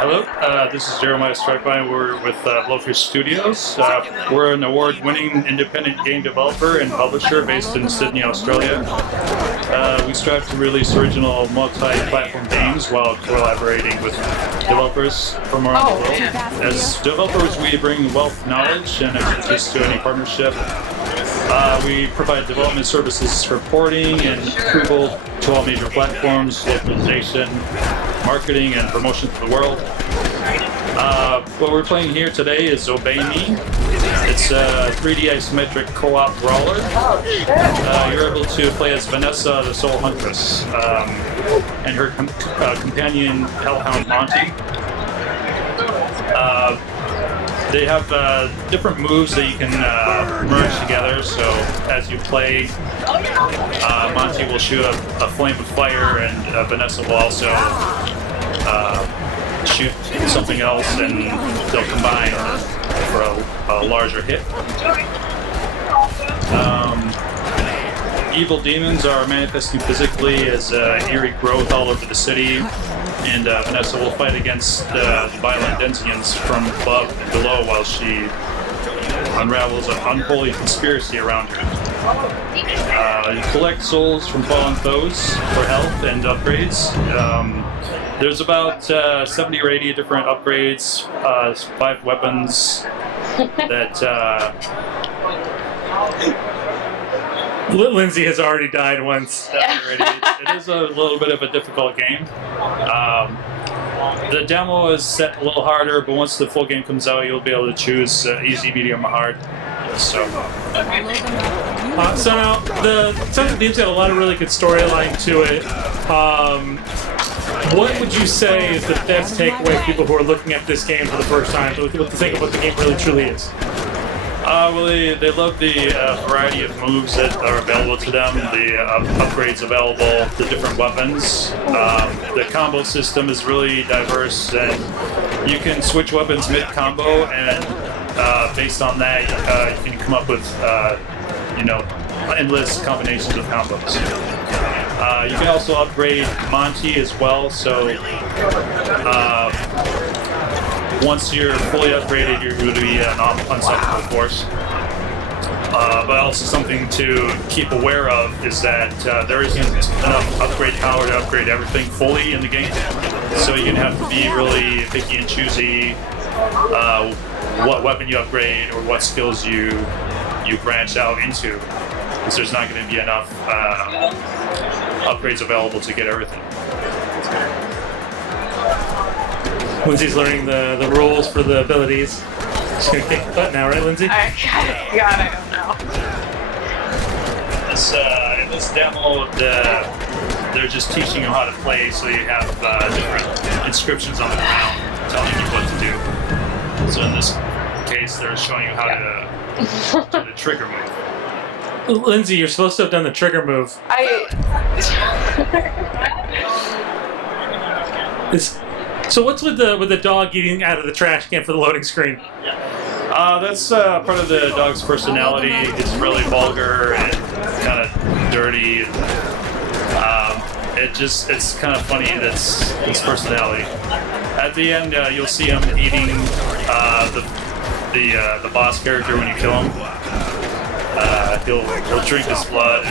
Hello, this is Jeremiah Strackbein. We're with Blowfish Studios. We're an award-winning independent game developer and publisher based in Sydney, Australia. We strive to release original multi-platform games while collaborating with developers from around the world. As developers, we bring wealth, knowledge, and expertise to any partnership. We provide development services for porting and approval to all major platforms, localization, marketing, and promotion to the world. What we're playing here today is Obey Me. It's a 3D isometric co-op brawler. You're able to play as Vanessa, the Soul Huntress, and her companion, Hellhound Monty. They have different moves that you can merge together, so as you play, Monty will shoot a flame of fire, and Vanessa will also shoot something else, and they'll combine for a larger hit. Evil demons are manifesting physically as eerie growth all over the city, and Vanessa will fight against violent denizens from above and below while she unravels an unholy conspiracy around her. You collect souls from fallen foes for health and upgrades. There's about 70 or 80 different upgrades, 5 weapons that... Lindsay has already died once. It is a little bit of a difficult game. The demo is set a little harder, but once the full game comes out, you'll be able to choose easy, medium, or hard. So now, the game's got a lot of really good storyline to it. What would you say is the best takeaway for people who are looking at this game for the first time, to think of what the game really truly is? Well, they love the variety of moves that are available to them, the upgrades available, the different weapons. The combo system is really diverse, and you can switch weapons mid-combo, and based on that, you can come up with, endless combinations of combos. You can also upgrade Monty as well, so once you're fully upgraded, you're going to be an unstoppable force. But also something to keep aware of is that there isn't enough upgrade power to upgrade everything fully in the game. So you're going to have to be really picky and choosy what weapon you upgrade or what skills you branch out into, because there's not going to be enough upgrades available to get everything. Lindsay's learning the rules for the abilities. She's gonna kick the butt now, right, Lindsay? God, I don't know. In this demo, they're just teaching you how to play, so you have different inscriptions on the ground telling you what to do. So in this case, they're showing you how to do the trigger move. Lindsay, you're supposed to have done the trigger move. So what's with the dog eating out of the trash can for the loading screen? That's part of the dog's personality. It's really vulgar and kind of dirty. It's kind of funny. That's its personality. At the end, you'll see him eating the boss character when you kill him. He'll drink his blood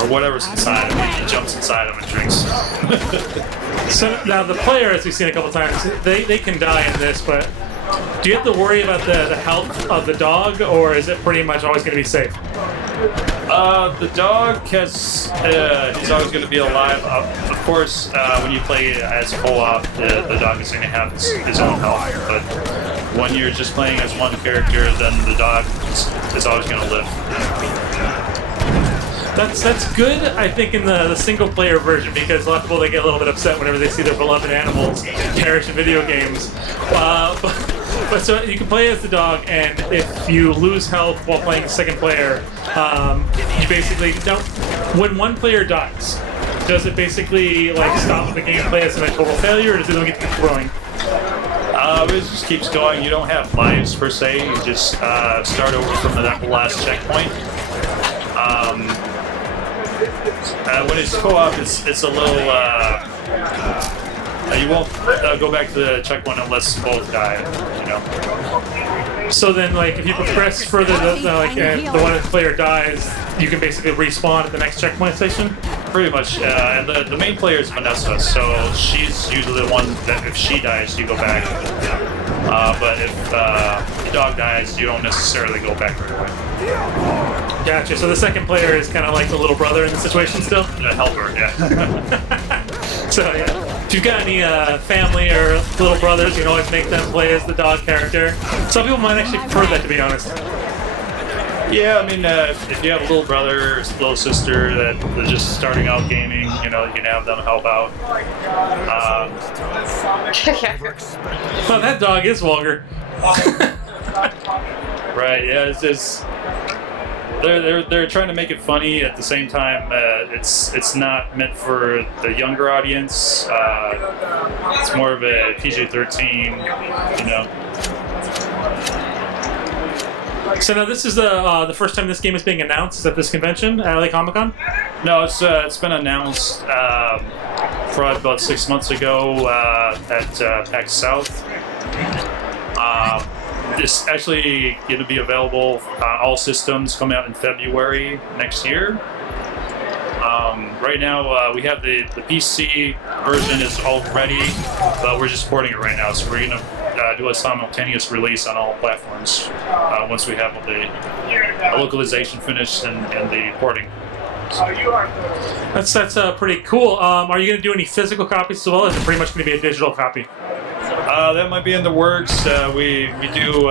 or whatever's inside him. He jumps inside him and drinks. So now the player, as we've seen a couple times, they can die in this, but do you have to worry about the health of the dog, or is it pretty much always going to be safe? The dog he's always going to be alive. Of course, when you play as co-op, the dog is going to have his own health, but when you're just playing as one character, then the dog is always going to live. That's good, I think, in the single-player version, because a lot of people, they get a little bit upset whenever they see their beloved animals perish in video games. But so you can play as the dog, and if you lose health while playing second player, you basically don't. When one player dies, does it basically stop the gameplay as a total failure, or does it get to keep growing? It just keeps going. You don't have lives per se. You just start over from the last checkpoint. When it's co-op, it's a little. You won't go back to the checkpoint unless both die. You know. So then, like, if you progress further, and the one player dies, you can basically respawn at the next checkpoint station. Pretty much. And the main player is Vanessa, so she's usually the one that if she dies, you go back. But if the dog dies, you don't necessarily go back right away. Gotcha. So the second player is kind of like the little brother in the situation still? The helper, yeah. So, yeah. If you've got any family or little brothers, you can always make them play as the dog character. Some people might actually prefer that, to be honest. Yeah, I mean, if you have a little brother or little sister that are just starting out gaming, you know, you can have them help out. Well, that dog is vulgar. Right, yeah, it's just... They're trying to make it funny at the same time. It's not meant for the younger audience. It's more of a PG-13, you know. So now this is the first time this game is being announced at this convention at LA Comic-Con? No, it's been announced probably about 6 months ago at PAX South. It's actually going to be available on all systems, coming out in February next year. Right now, we have the PC version is all ready, but we're just porting it right now. So we're going to do a simultaneous release on all platforms once we have the localization finished and the porting. That's pretty cool. Are you going to do any physical copies as well, or is it pretty much going to be a digital copy? That might be in the works. We do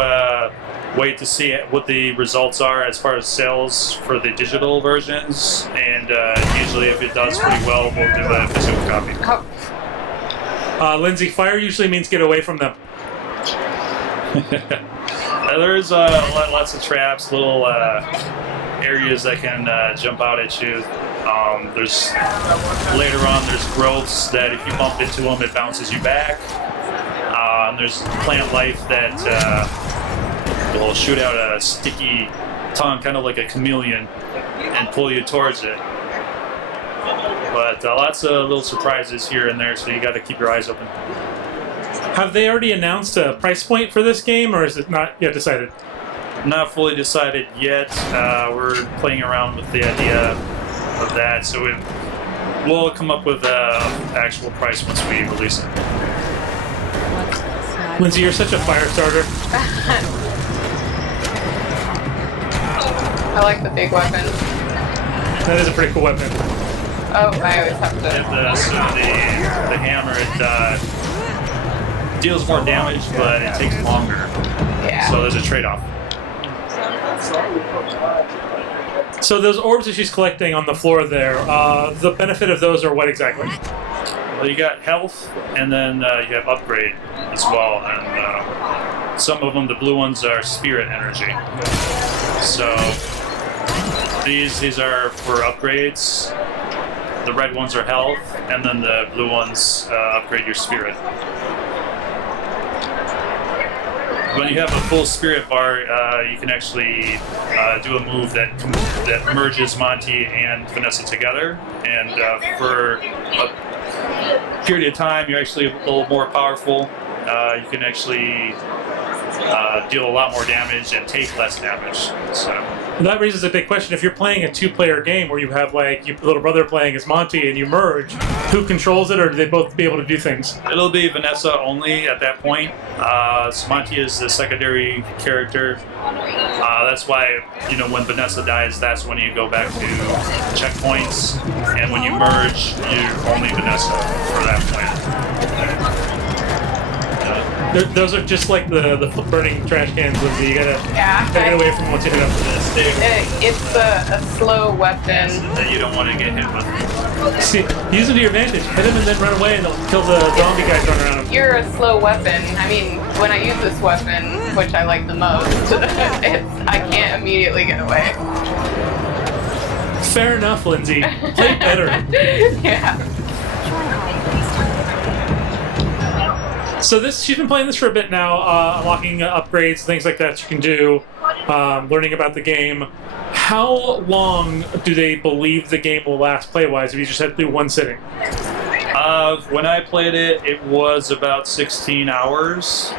wait to see what the results are as far as sales for the digital versions, and usually if it does pretty well, we'll do a physical copy. Lindsay, fire usually means get away from them. There's lots of traps, little areas that can jump out at you. There's later on there's growths that if you bump into them, it bounces you back. There's plant life that will shoot out a sticky tongue, kind of like a chameleon, and pull you towards it. But lots of little surprises here and there, so you got to keep your eyes open. Have they already announced a price point for this game, or is it not yet decided? Not fully decided yet. We're playing around with the idea of that, so we'll come up with an actual price once we release it. Lindsay, you're such a fire starter. I like the big weapon. That is a pretty cool weapon. Oh, I always have to. And the hammer, it deals more damage, but it takes longer. Yeah. So there's a trade-off. So those orbs that she's collecting on the floor there, the benefit of those are what exactly? Well, you got health, and then you have upgrade as well. And some of them, the blue ones, are spirit energy. So these are for upgrades. The red ones are health, and then the blue ones upgrade your spirit. When you have a full spirit bar, you can actually do a move that merges Monty and Vanessa together, and for a period of time, you're actually a little more powerful. You can actually deal a lot more damage and take less damage. So that raises a big question. If you're playing a two-player game where you have like your little brother playing as Monty and you merge, who controls it, or do they both be able to do things? It'll be Vanessa only at that point. So Monty is the secondary character. That's why, you know, when Vanessa dies, that's when you go back to checkpoints, and when you merge, you're only Vanessa for that point. Those are just like the burning trash cans, Lindsay. You gotta get away from once you hit up to this. It's a slow weapon. That you don't want to get hit with. See, use them to your advantage. Hit him and then run away, and they'll kill the zombie guys running around him. You're a slow weapon. I mean, when I use this weapon, which I like the most, I can't immediately get away. Fair enough, Lindsay. Play better. Yeah. So she's been playing this for a bit now, unlocking upgrades, things like that you can do, learning about the game. How long do they believe the game will last play-wise if you just had to do one sitting? When I played it, it was about 16 hours.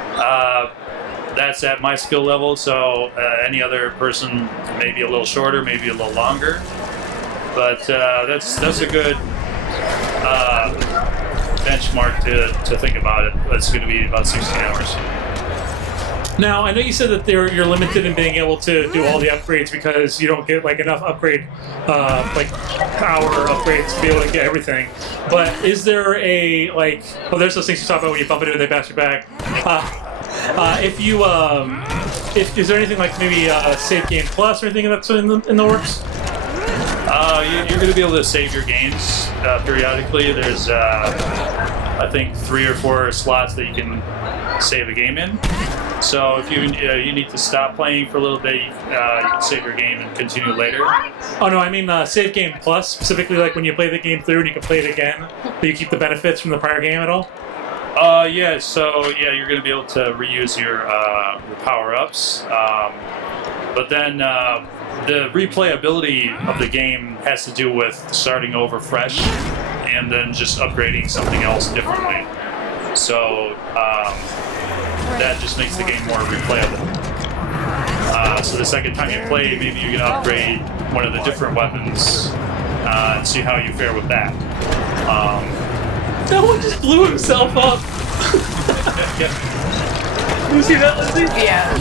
That's at my skill level, so any other person maybe a little shorter, maybe a little longer. But that's a good benchmark to think about it. It's going to be about 16 hours. Now, I know you said that you're limited in being able to do all the upgrades because you don't get like enough upgrade, like power upgrades to be able to get everything. But is there a like? Well, there's those things you talk about when you bump into it, they bounce you back. Is there anything like maybe Save Game Plus or anything that's in the works? You're going to be able to save your games periodically. There's, I think, 3 or 4 slots that you can save a game in. So if you need to stop playing for a little bit, you can save your game and continue later. Oh no, I mean Save Game Plus, specifically like when you play the game through and you can play it again, but you keep the benefits from the prior game at all? Yeah, so yeah, you're going to be able to reuse your power-ups. But then the replayability of the game has to do with starting over fresh and then just upgrading something else differently. So that just makes the game more replayable. So the second time you play, maybe you can upgrade one of the different weapons and see how you fare with that. That one just blew himself up. You see that, Lindsay? Yeah.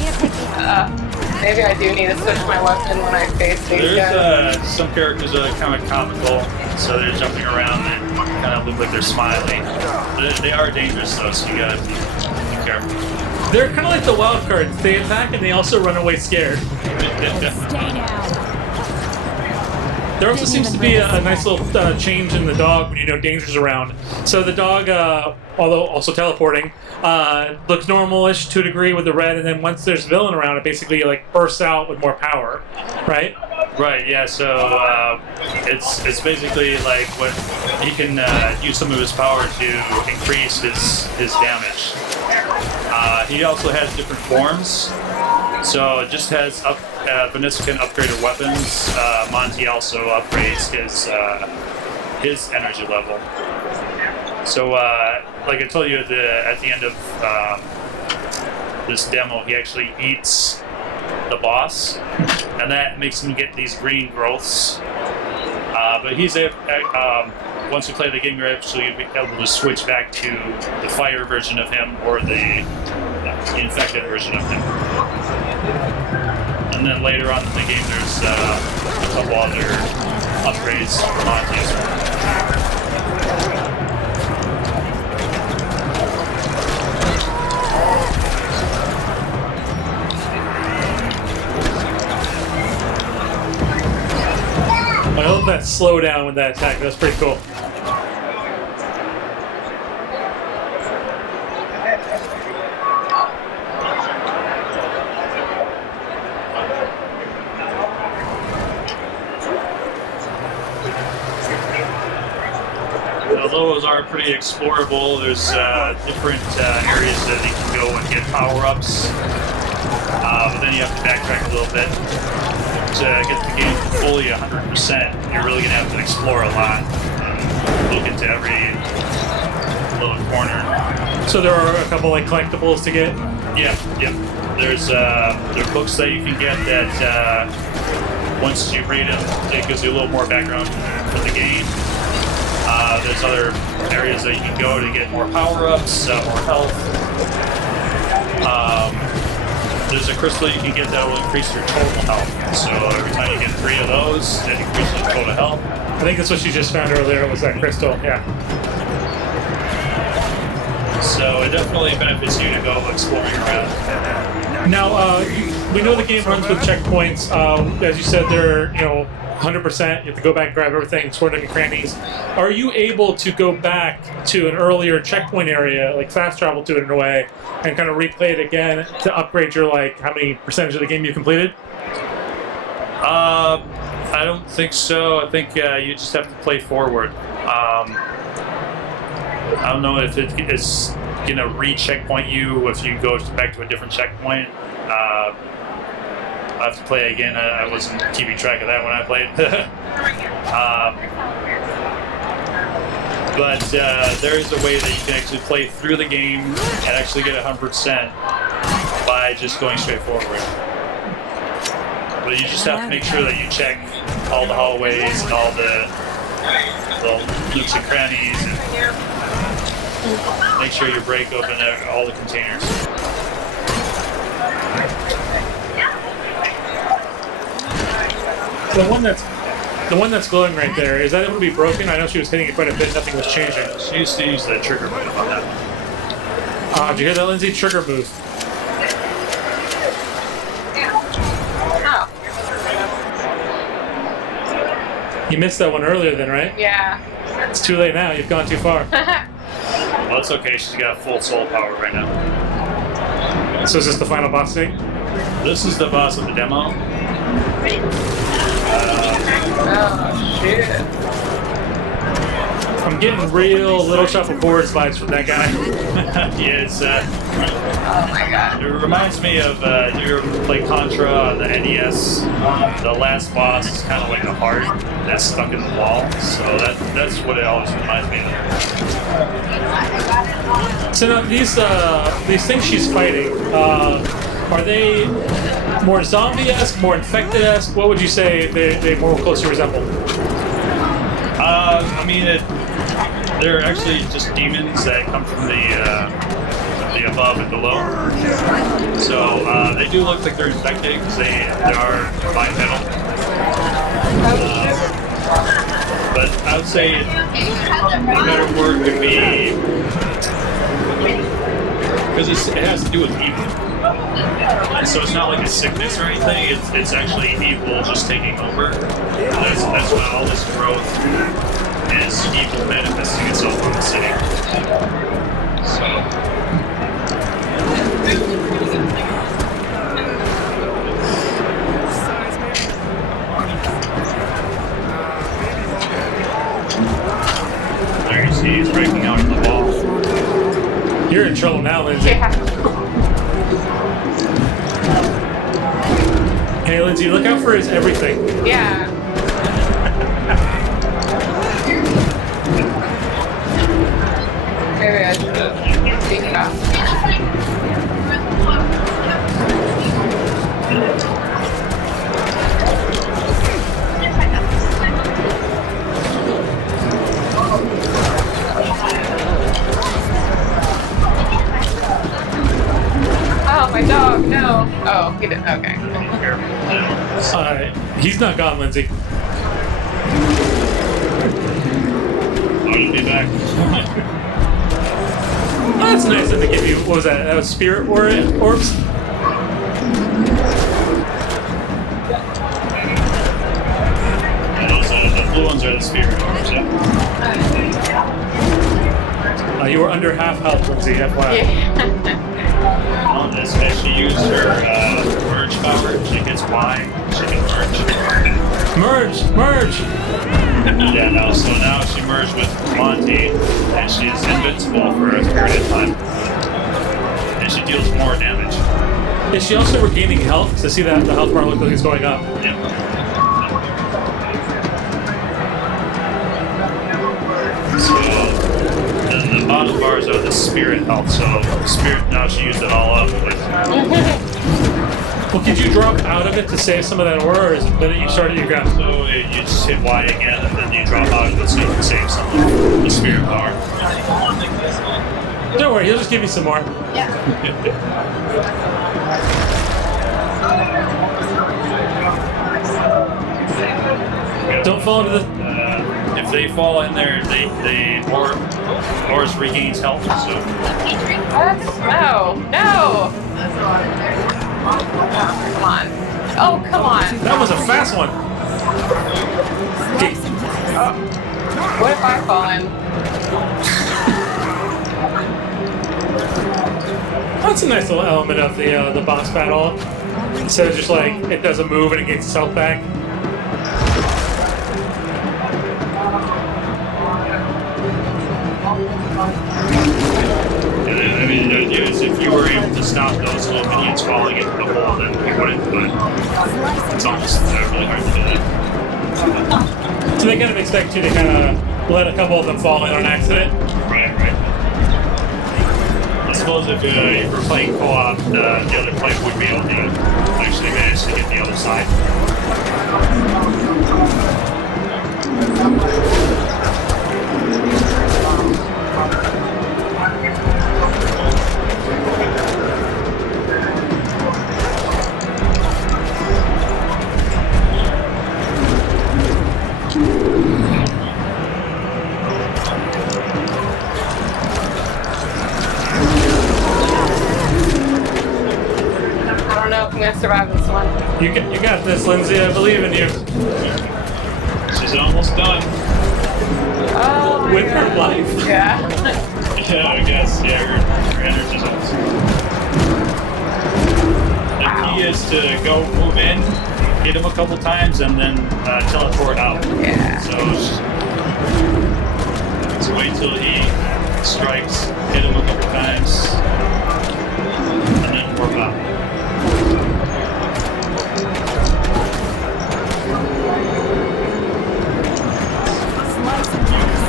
Maybe I do need to switch my weapon when I face these guys. There's some characters that are kind of comical, so they're jumping around and kind of look like they're smiling. They are dangerous though, so you gotta be careful. They're kind of like the wild cards. They attack and they also run away scared. Stay down. There also seems to be a nice little change in the dog when you know danger's around. So the dog, although also teleporting, looks normal-ish to a degree with the red, and then once there's a villain around, it basically like bursts out with more power, right? Right. Yeah. So it's basically like what he can use some of his power to increase his damage. He also has different forms. So it just has Vanessa can upgrade her weapons. Monty also upgrades his energy level. So like I told you at the end of this demo, he actually eats the boss, and that makes him get these green growths. But he's once you play the game, you're actually able to switch back to the fire version of him or the infected version of him. And then later on in the game, there's a couple other upgrades for Monty as well. I hope that slow down with that attack. That's pretty cool. The levels are pretty explorable. There's different areas that you can go and get power-ups. But then you have to backtrack a little bit. To get the game fully 100%, you're really going to have to explore a lot and look into every little corner. So there are a couple like collectibles to get? Yep. There are books that you can get that once you read them, it gives you a little more background for the game. There's other areas that you can go to get more power-ups, more health. There's a crystal you can get that will increase your total health. So every time you get 3 of those, it increases your total health. I think that's what she just found earlier, was that crystal, yeah. So it definitely benefits you to go exploring around. Now, we know the game runs with checkpoints. As you said, they're 100%. You have to go back and grab everything, explore any crannies. Are you able to go back to an earlier checkpoint area, like fast travel to it in a way, and kind of replay it again to upgrade your how many percentage of the game you completed? I don't think so. I think you just have to play forward. I don't know if it's gonna re-checkpoint you if you go back to a different checkpoint. I have to play again. I wasn't keeping track of that when I played. But there is a way that you can actually play through the game and actually get 100% by just going straight forward. But you just have to make sure that you check all the hallways and all the nooks and crannies, and make sure you break open all the containers. The one that's glowing right there, is that able to be broken? I know she was hitting it quite a bit, nothing was changing. She used to use the trigger move on that. Did you hear that, Lindsay? Trigger move. You missed that one earlier then, right? Yeah. It's too late now, you've gone too far. Well, it's okay, she's got full soul power right now. So is this the final boss thing? This is the boss of the demo. Oh, shit. I'm getting real Little Shop of Horrors vibes from that guy. Yeah, it's, Oh my god. it reminds me of, you ever play Contra on the NES? The last boss is kind of like a heart that's stuck in the wall, so that's what it always reminds me of. So now, these things she's fighting, are they more zombie-esque, more infected-esque? What would you say they more closely resemble? I mean, they're actually just demons that come from the above and below. So they do look like they're infected because they are bipedal. But I would say a better word would be, because it has to do with evil. And so it's not like a sickness or anything, it's actually evil just taking over. That's why all this growth is evil manifesting itself in the city. So. There you see, he's breaking out of the wall. You're in trouble now, Lindsay. Yeah. Hey, Lindsay, look out for his everything. Yeah. Maybe I should have speak faster. Oh, my dog, no. Oh, he didn't, okay. He's not gone, Lindsay. I'll be back. That's nice of them to give you, what was that? That was spirit orbs? And those the blue ones are the spirit orbs, yeah. You were under half health, Lindsay, FYI. Yeah. On this, as she used her merge power, she gets Y, she can merge. Merge! Yeah, no, so now she merged with Monty, and she's invincible for a period of time. And she deals more damage. Is she also regaining health? Because I see that the health bar looks like it's going up. Yeah. So, the bottom bars are the spirit health, so spirit, now she used it all up. Well, could you drop out of it to save some of that aura, or is it the minute you started your gun? So you just hit Y again, and then you drop out of it so you can save some of the spirit power. Don't worry, he'll just give you some more. Don't fall into the... If they fall in there, Oris regains health, so... What? No. No! Come on. Oh, come on. That was a fast one. What if I fall in? That's a nice little element of the boss battle. Instead of just like, it doesn't move and it gets itself back. I mean, the idea is if you were able to stop those little minions falling into the hole, then you wouldn't, but it's almost really hard to do that. So they kind of expect you to kind of let a couple of them fall in on accident. Right. I suppose if you were playing co-op, the other player would be able to actually manage to get the other side. I don't know if I'm gonna survive this one. You got this, Lindsay. I believe in you. She's almost done. Oh my With her God. life. Yeah. Yeah, I guess. Yeah, her energy's almost. The key is to go move in, hit him a couple times, and then teleport out. Yeah. So wait till he strikes, hit him a couple times, and then warp out. Slice and dice.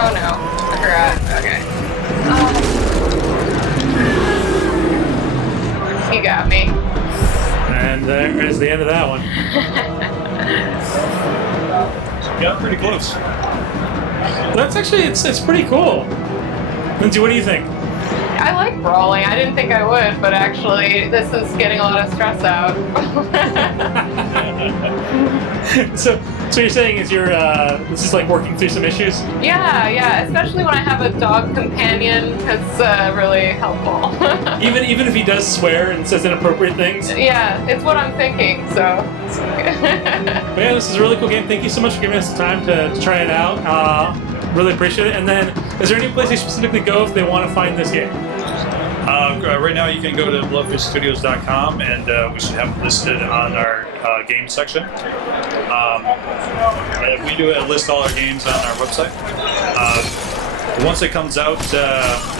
Oh no. I forgot. Okay. You got me. And there is the end of that one. Yeah, pretty close. That's actually, it's pretty cool. Lindsay, what do you think? I like brawling. I didn't think I would, but actually, this is getting a lot of stress out. So you're saying is this is like working through some issues? Yeah, especially when I have a dog companion, it's really helpful. Even if he does swear and says inappropriate things? Yeah, it's what I'm thinking, so. But yeah, this is a really cool game. Thank you so much for giving us the time to try it out. Really appreciate it. And then, is there any place they specifically go if they want to find this game? Right now, you can go to blowfishstudios.com, and we should have it listed on our game section. We do list all our games on our website. Once it comes out,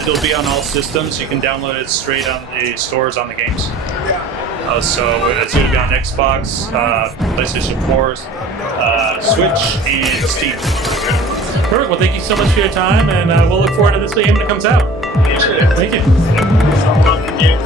it'll be on all systems. You can download it straight on the stores on the games. So it's going to be on Xbox, PlayStation 4, Switch, and Steam. Perfect. Well, thank you so much for your time, and we'll look forward to this game when it comes out. Thank you. Thank you.